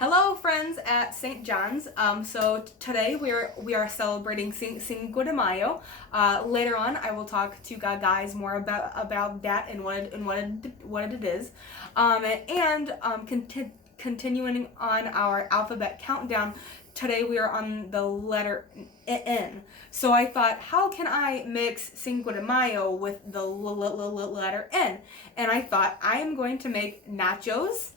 Hello, friends at St. John's. Today we are celebrating Cinco de Mayo. Later on, I will talk to you guys more about that and what it is. Continuing on our alphabet countdown. Today we are on the letter N. So I thought, how can I mix Cinco de Mayo with the letter N? And I thought I am going to make nachos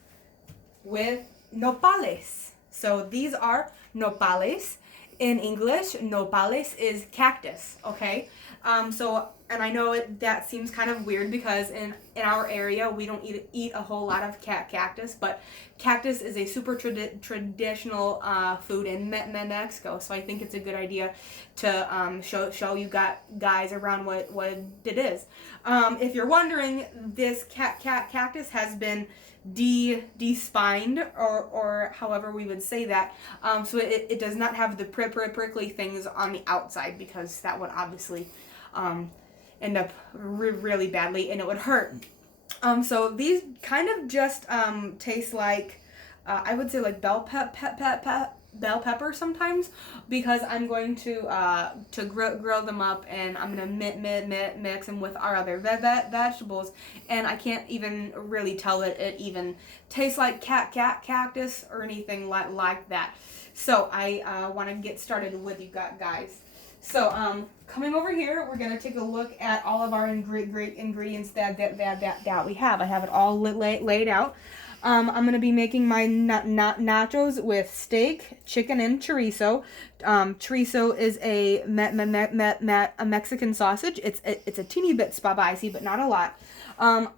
with nopales. So these are nopales. In English, nopales is cactus, okay? And I know that seems kind of weird because in our area we don't eat a whole lot of cactus, but cactus is a super traditional food in Mexico. So I think it's a good idea to show you guys around what it is. If you're wondering, this cactus has been de-spined or however we would say that. So it does not have the prickly things on the outside because that would obviously end up really badly and it would hurt. So these kind of just taste like I would say like bell pepper sometimes, because I'm going to grill them up and I'm gonna mix them with our other vegetables, and I can't even really tell that it even tastes like cactus or anything like that. So I want to get started with you guys. So coming over here, we're gonna take a look at all of our ingredients that we have. I have it all laid out. I'm going to be making my nachos with steak, chicken, and chorizo. Chorizo is a Mexican sausage. It's a teeny bit spicy, but not a lot.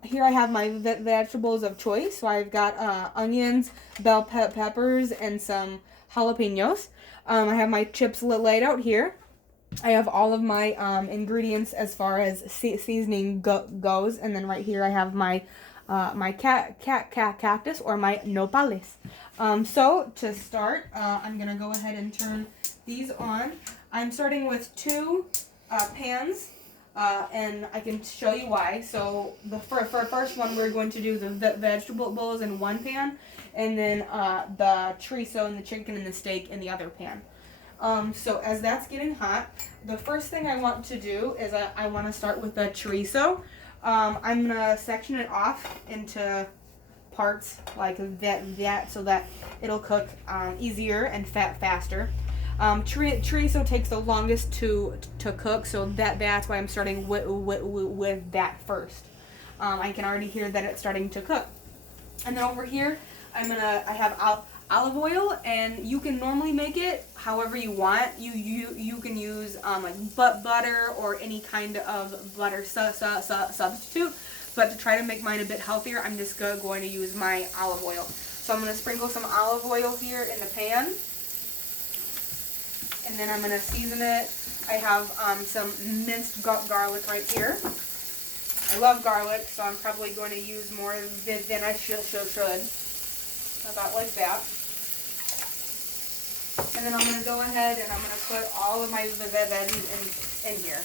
Here I have my vegetables of choice. So I've got onions, bell peppers, and some jalapenos. I have my chips laid out here. I have all of my ingredients as far as seasoning goes, and then right here I have my cactus or my nopales. So to start, I'm gonna go ahead and turn these on. I'm starting with two pans, and I can show you why. So for first one, we're going to do the vegetables in one pan, and then the chorizo and the chicken and the steak in the other pan. So as that's getting hot, the first thing I want to do is I want to start with the chorizo. I'm going to section it off into parts like that so that it'll cook easier and faster. Chorizo takes the longest to cook, so that's why I'm starting with that first. I can already hear that it's starting to cook. And then over here, I have olive oil, and you can normally make it however you want. You can use like butter or any kind of butter substitute, but to try to make mine a bit healthier, I'm just going to use my olive oil. So I'm going to sprinkle some olive oil here in the pan, and then I'm going to season it. I have some minced garlic right here. I love garlic, so I'm probably going to use more than I should. About like that. And then I'm going to go ahead and I'm going to put all of my veggies in here.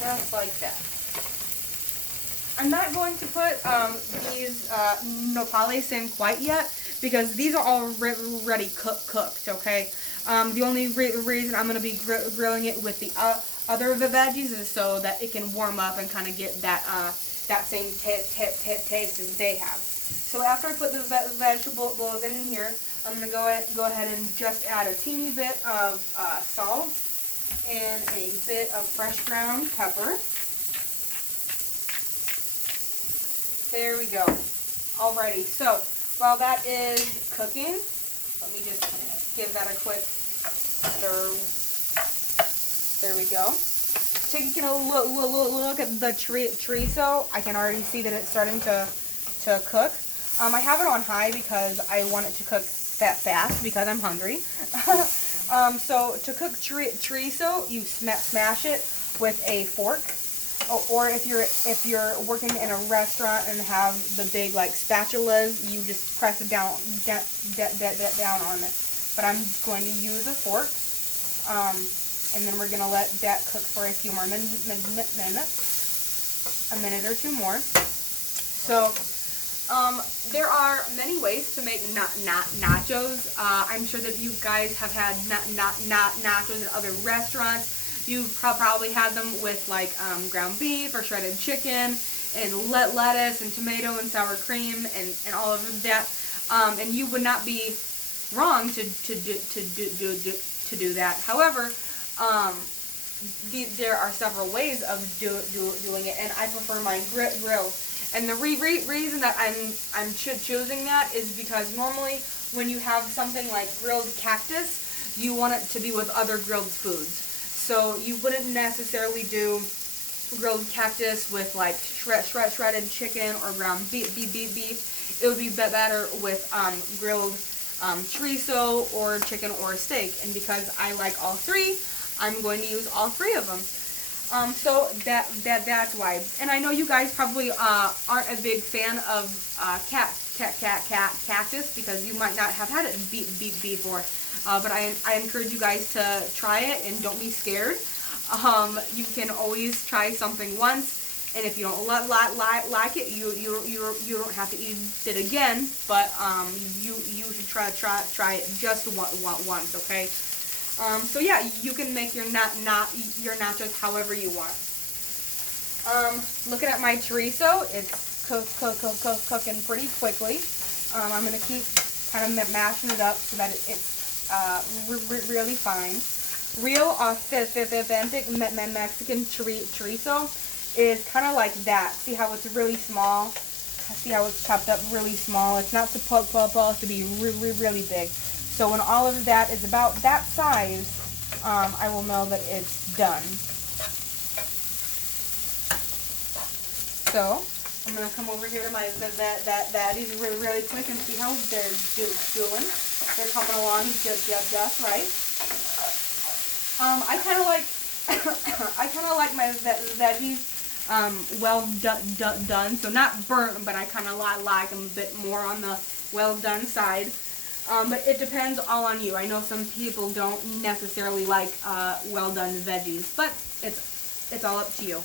Just like that. I'm not going to put these nopales in quite yet because these are already cooked, okay? The only reason I'm going to be grilling it with the other veggies is so that it can warm up and kind of get that same taste as they have. So after I put the vegetables in here, I'm going to go ahead and just add a teeny bit of salt and a bit of fresh ground pepper. There we go. Alrighty, so while that is cooking, let me just give that a quick stir. There we go. Taking a look at the chorizo, I can already see that it's starting to cook. I have it on high because I want it to cook that fast because I'm hungry. So to cook chorizo, you smash it with a fork, or if you're working in a restaurant and have the big like spatulas, you just press it down on it. But I'm going to use a fork. And then we're going to let that cook for a few more minutes, a minute or two more. So There are many ways to make nachos. I'm sure that you guys have had nachos at other restaurants. You've probably had them with like ground beef or shredded chicken and lettuce and tomato and sour cream and all of that. And you would not be wrong to do that. However, there are several ways of doing it, and I prefer my grill. And the reason that I'm choosing that is because normally when you have something like grilled cactus, you want it to be with other grilled foods. So you wouldn't necessarily do grilled cactus with like shredded chicken or ground beef. It would be better with grilled chorizo or chicken or steak. And because I like all three, I'm going to use all three of them. So that's why. And I know you guys probably aren't a big fan of cactus because you might not have had it before. But I encourage you guys to try it and don't be scared. You can always try something once, and if you don't like it, you don't have to eat it again. But you should try it just once, okay? So yeah, you can make your your nachos however you want. Looking at my chorizo, it's cooking pretty quickly. I'm gonna keep kind of mashing it up so that it's really fine. Real authentic Mexican chorizo is kind of like that. See how it's really small? See how it's chopped up really small? It's not supposed to be really big. So when all of that is about that size, I will know that it's done. So I'm gonna come over here to my veggies really quick and see how they're doing. They're coming along just right. I kind of like my veggies well done. So not burnt, but I kind of like them a bit more on the well done side. But it depends all on you. I know some people don't necessarily like well done veggies, but it's all up to you.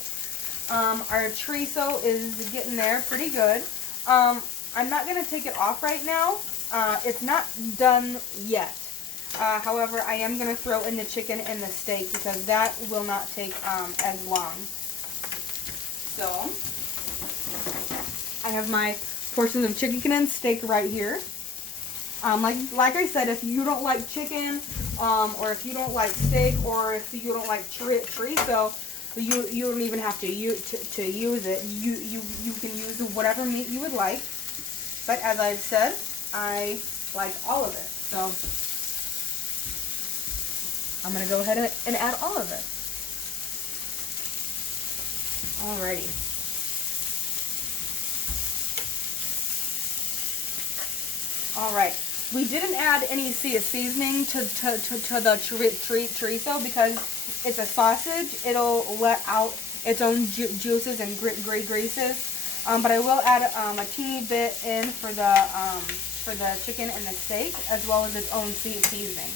Our chorizo is getting there pretty good. I'm not gonna take it off right now. It's not done yet. However, I am gonna throw in the chicken and the steak because that will not take as long. So I have my portions of chicken and steak right here. Like I said, if you don't like chicken, or if you don't like steak, or if you don't like chorizo, you don't even have to use it. You can use whatever meat you would like. But as I've said, I like all of it. So I'm gonna go ahead and add all of it. Alrighty. Alright. We didn't add any seasoning to the chorizo because it's a sausage. It'll let out its own juices and greases. But I will add a teeny bit in for the chicken and the steak, as well as its own seasoning.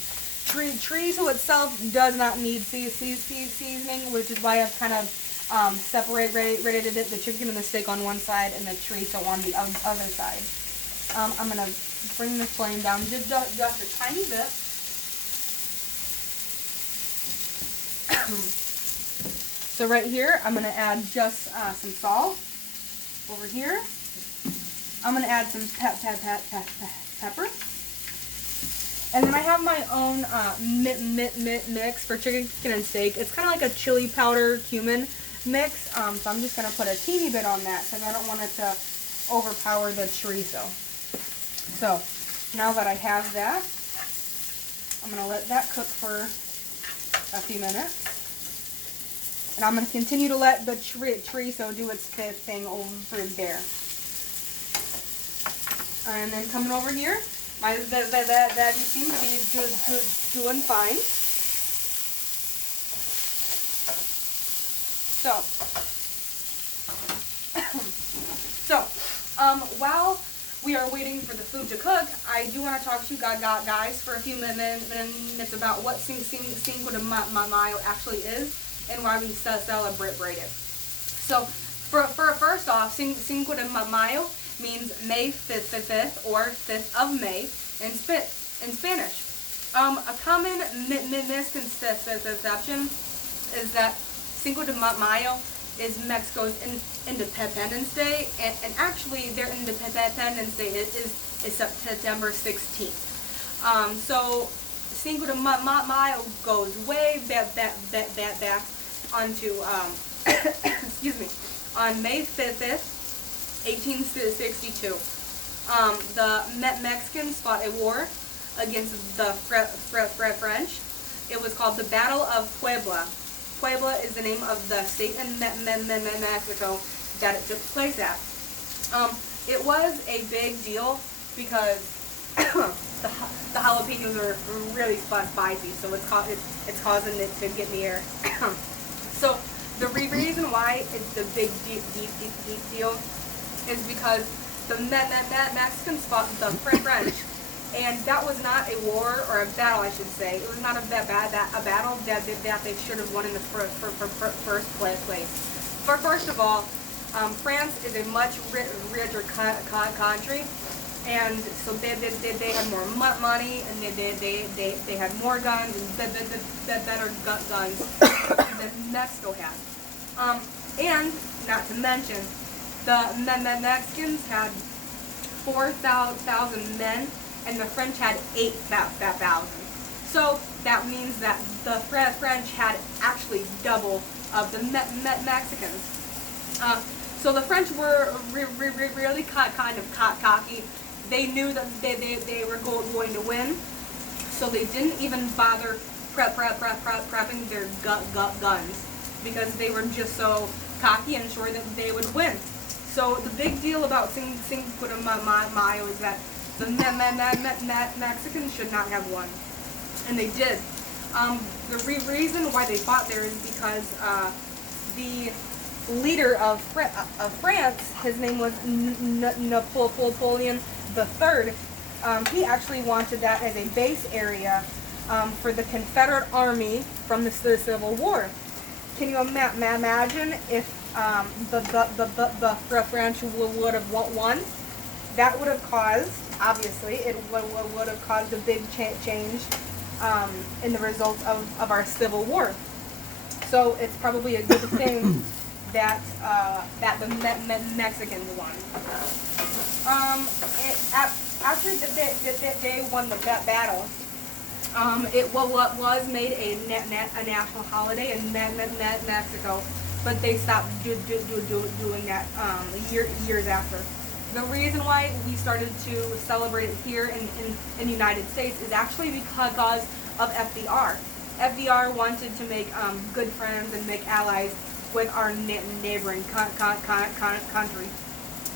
Chorizo itself does not need seasoning, which is why I've kind of separated the chicken and the steak on one side and the chorizo on the other side. I'm gonna bring the flame down just a tiny bit. So right here, I'm gonna add just some salt. Over here, I'm gonna add some pepper. And then I have my own mix for chicken and steak. It's kind of like a chili powder cumin mix. So I'm just gonna put a teeny bit on that because I don't want it to overpower the chorizo. So now that I have that, I'm going to let that cook for a few minutes. And I'm going to continue to let the chorizo do its thing over there. And then coming over here, my veggies seem to be doing fine. While we are waiting for the food to cook, I do want to talk to you guys for a few minutes about what Cinco de Mayo actually is and why we celebrate it. So, first off, Cinco de Mayo means May 5th or 5th of May in Spanish. A common misconception is that Cinco de Mayo is Mexico's Independence Day, and actually their Independence Day is September 16th. So Cinco de Mayo goes way back onto excuse me, on May 5th, 1862. The Mexicans fought a war against the French. It was called the Battle of Puebla. Puebla is the name of the state in Mexico that it took place at. It was a big deal because the jalapenos are really spicy, so it's causing it to get in the air. So the reason why it's the big deep deal is because the Mexicans fought the French, and that was not a war, or a battle, I should say. It was not a battle that they should have won in the first place. First of all, France is a much richer country, and so they had more money, and they had more guns and better guns than Mexico had. And not to mention, the Mexicans had 4,000 men, and the French had 8,000. So that means that the French had actually double of the Mexicans. So the French were really kind of cocky. They knew that they were going to win, so they didn't even bother prepping their guns, because they were just so cocky and sure that they would win. So the big deal about Cinco de Mayo is that the Mexicans should not have won, and they did. The reason why they fought there is because the leader of France, his name was Napoleon III. He actually wanted that as a base area for the Confederate Army from the Civil War. Can you imagine if the French would have won? That would have caused, obviously, it would have caused a big change in the results of our Civil War. So it's probably a good thing that the Mexicans won. After they won the battle, it was made a national holiday in Mexico, but they stopped doing that years after. The reason why we started to celebrate it here in the United States is actually because of FDR. FDR wanted to make good friends and make allies with our neighboring country.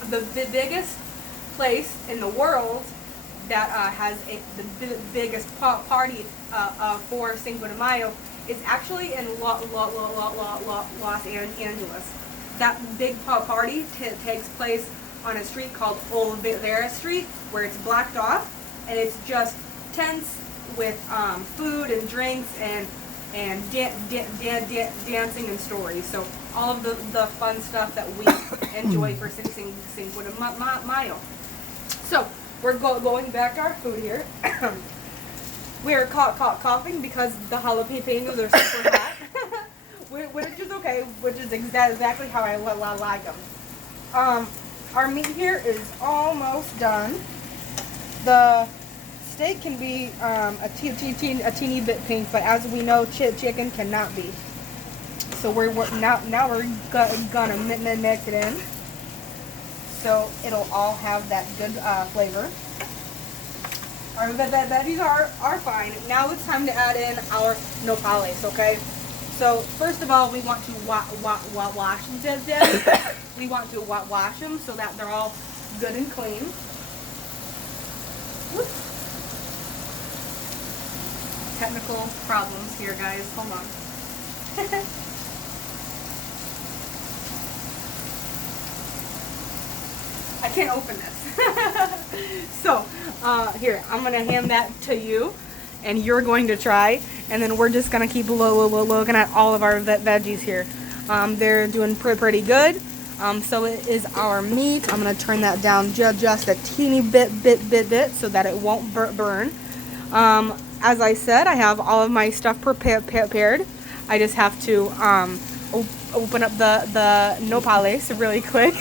The biggest place in the world that has the biggest party for Cinco de Mayo is actually in Los Angeles. That big party takes place on a street called Olvera Street, where it's blocked off, and it's just tents with food and drinks and dancing and stories. So all of the fun stuff that we enjoy for Cinco de Mayo. So we're going back to our food here. We are coughing because the jalapenos are super hot, which is okay, which is exactly how I like them. Our meat here is almost done. The steak can be a teeny bit pink, but as we know, chicken cannot be. So we're now we're gonna mix it in, so it'll all have that good flavor. Our veggies are fine. Now it's time to add in our nopales. Okay. So first of all, we want to wash them. We want to wash them so that they're all good and clean. Whoops. Technical problems here, guys. Hold on. I can't open this. So, here, I'm going to hand that to you, and you're going to try, and then we're just going to keep looking at all of our veggies here. They're doing pretty good. So it is our meat. I'm gonna turn that down just a teeny bit so that it won't burn. As I said, I have all of my stuff prepared. I just have to open up the Nopales really quick.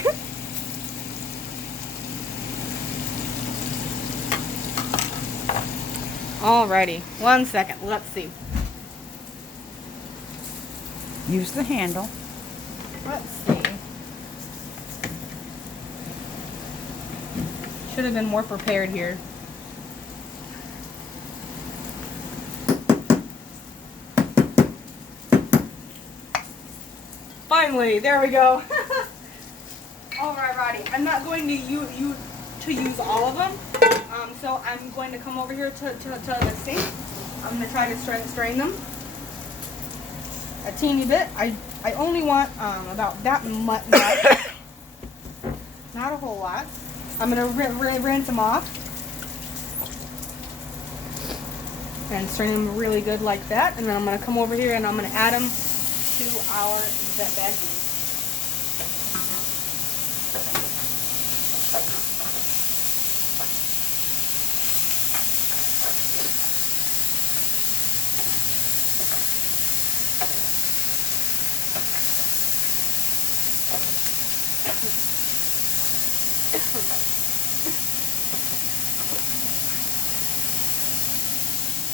Alrighty, 1 second. Let's see. Use the handle. Let's see. Should have been more prepared here. Finally, there we go. Alrighty, I'm not going to use all of them. So I'm going to come over here to the sink. I'm going to try to strain them a teeny bit. I only want about that much, not a whole lot. I'm going to rinse them off and strain them really good like that. And then I'm going to come over here and I'm going to add them to our veggies.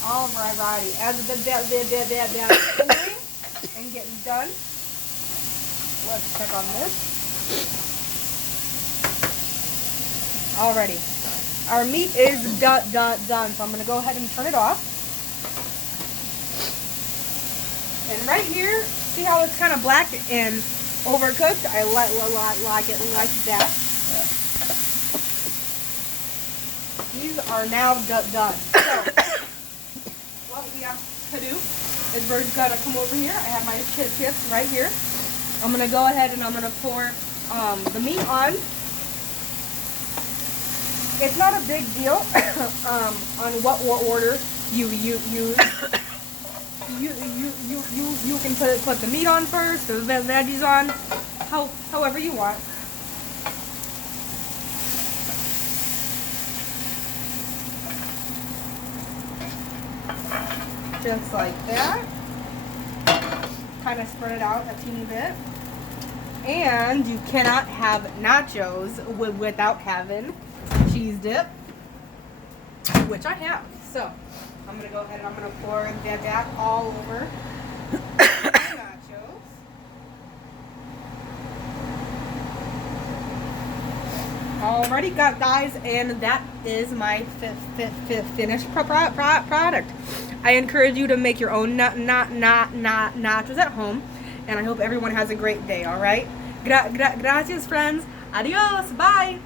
Alrighty, as the cooling and getting done, let's check on this. Alrighty, our meat is done, so I'm going to go ahead and turn it off. And right here, see how it's kind of black and overcooked? I like it like that. These are now done. So, what we have to do is we're going to come over here. I have my chips right here. I'm going to go ahead and I'm going to pour the meat on. It's not a big deal on what order you use. You can put the meat on first, the veggies on, however you want. Just like that. Kind of spread it out a teeny bit. And you cannot have nachos without having cheese dip, which I have. So I'm going to go ahead and I'm going to pour that all over nachos. Alrighty, guys, and that is my finished product. I encourage you to make your own nachos at home, and I hope everyone has a great day, alright? Gracias, friends. Adios. Bye.